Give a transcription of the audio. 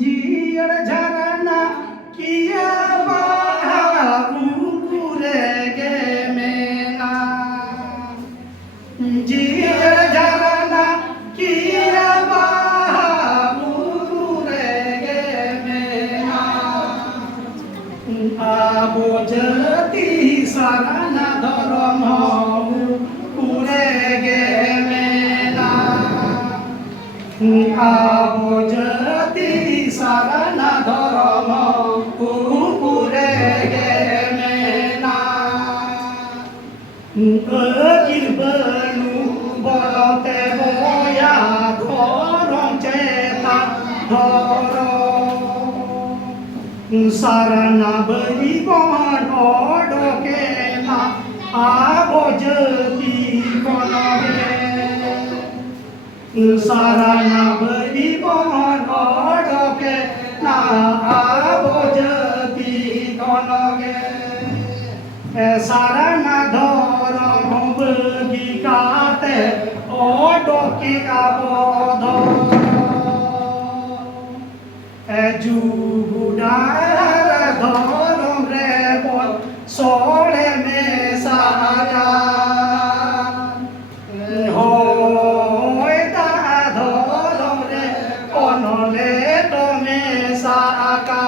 জিয়ার ঝারানা কিয়া বাহুরে গে মেনা জিয়ার ঝারানা কিয়া বাহুরে গে মেনা আবজতি সারানা ধরম পুরে গে মেনা আবজতি সারানা ধরম পুরে গে মেনা অকিল বনু বলতে বয়া ধরম চেতা ধর সারানা বলি বন ডকে না আবজতি বনবে সারানা বলি বন ডকে না আবজতি গণগে সারানা ধরম বগি কাতে ও ডকে আবধ যুগুডার ধরম রে বল সরে মে সারা হয় তা ধরম রে অনলে তমে সাকা